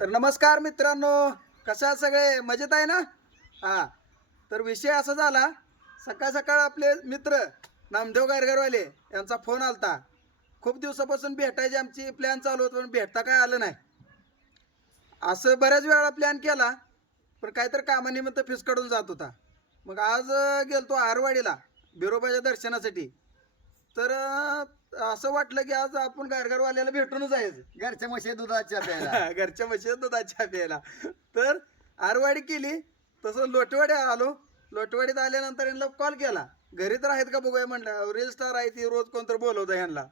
तर नमस्कार मित्रांनो कशा सगळे? मजेत आहे ना? हां. तर विषय असा झाला सकाळ सकाळ आपले मित्र नामदेव गारगरवाले यांचा फोन आलता. खूप दिवसापासून भेटायची आमची प्लॅन चालू होतं पण भेटता काय आलं नाही. असं बऱ्याच वेळा प्लॅन केला पण काहीतरी कामानिमित्त फिसकडून जात होता. मग आज गेलतो आरवाडीला बिरोबाच्या दर्शनासाठी. तर असं वाटलं की आज आपण गारगरवाल्याला भेटूनच जायचं. घरच्या म्हशी दुधाच्या प्यायला. घरच्या म्हशी दुधाच्या प्यायला. तर आरवाडी केली तसं लोटवाडी आलो. लोटवाडीत आल्यानंतर यांना कॉल केला. घरी तर आहेत का बघूया म्हणलं. रील स्टार आहे ती रोज कोणतर बोलवतं ह्यांना.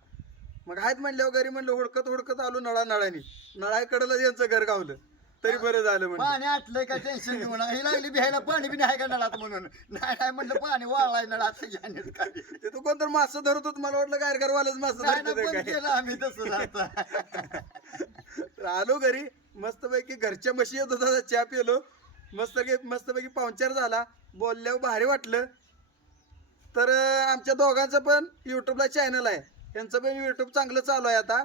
मग आहेत म्हणल्यावर घरी म्हणलं हुडकत हुडकत आलो नळा नळानी नळाकडलं यांचं घर गावलं. तरी बरं झालं म्हणलं. पाणी आटलंय का टेन्शन घेऊन? ही लागली बिहायला पाणी बी नाही का नळात म्हणून? नाही नाही म्हणलं पाणी वाळलाय नळात काय? ते तू कोणतर मासं धरत होत मला वाटलं गारगरवालंच मासं नाही धरत ना, होतं बंद काय? केलं आम्ही तसं आता. तर आलो घरी मस्तपैकी घरच्या म्हशी येत होता चहा पिलो. मस्त मस्तपैकी पाहुणचार झाला. बोलल्यावर भारी वाटलं. तर अं, आमच्या दोघांचं पण यूट्यूबला चॅनल आहे. यांचं पण यूट्यूब चांगलं चालू आहे आता.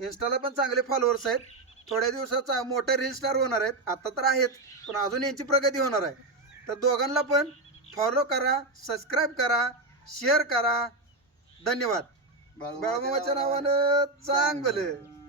इन्स्टाला पण चांगले फॉलोअर्स आहेत. थोड्या दिवसाचा मोठे रील स्टार होणार आहेत. आता तर आहेत पण अजून यांची प्रगती होणार आहे. तर दोघांना पण फॉलो करा सबस्क्राईब करा शेअर करा. धन्यवाद. बाळूमामाच्या नावानं चांगलं.